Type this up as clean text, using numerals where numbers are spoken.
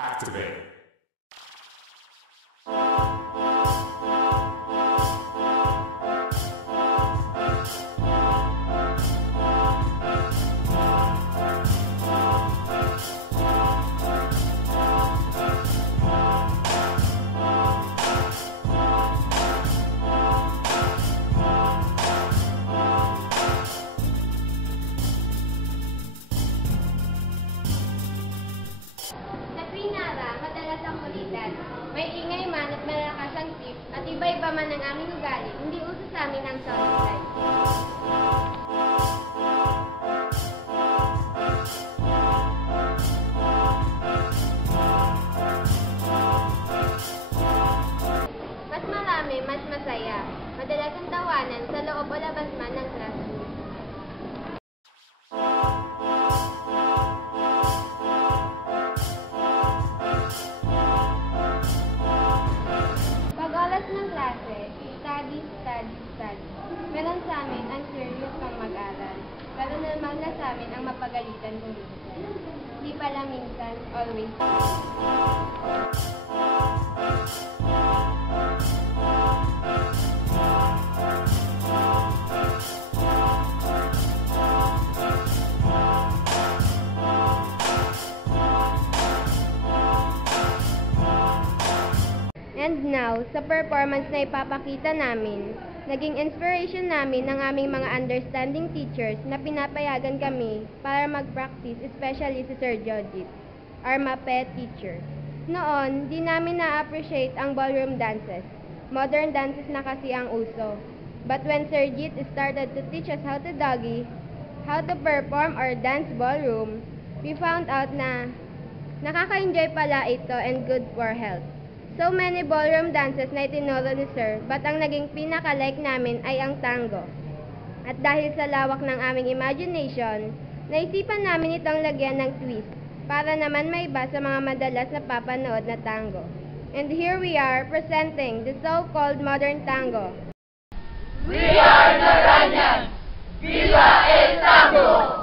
Activate. Madalas ang kulitan. May ingay man at malakas ang tip at iba-iba man ang aming ugali, hindi uso sa amin ang sound side. Mas marami, mas masaya. Madalas ang tawanan sa loob o labas man ng classroom. Ng klase, study. Meron sa amin ang serious pang mag-aral. Pero normal na sa amin ang mapagalitan kung minsan. Di pala minsan, always. And now, sa performance na ipapakita namin, naging inspiration namin ng aming mga understanding teachers na pinapayagan kami para mag-practice, especially si Sir Jojit, our MAPE teacher. Noon, di namin na-appreciate ang ballroom dances. Modern dances na kasi ang uso. But when Sir Jit started to teach us how to doggy, how to perform or dance ballroom, we found out na nakaka-enjoy pala ito and good for health. So many ballroom dances na itinuro ni Sir, but ang naging pinaka-like namin ay ang tango. At dahil sa lawak ng aming imagination, naisipan namin itong lagyan ng twist, para naman maiba sa mga madalas na papanood na tango. And here we are presenting the so-called modern tango. We are Naranyans! Viva el Tango!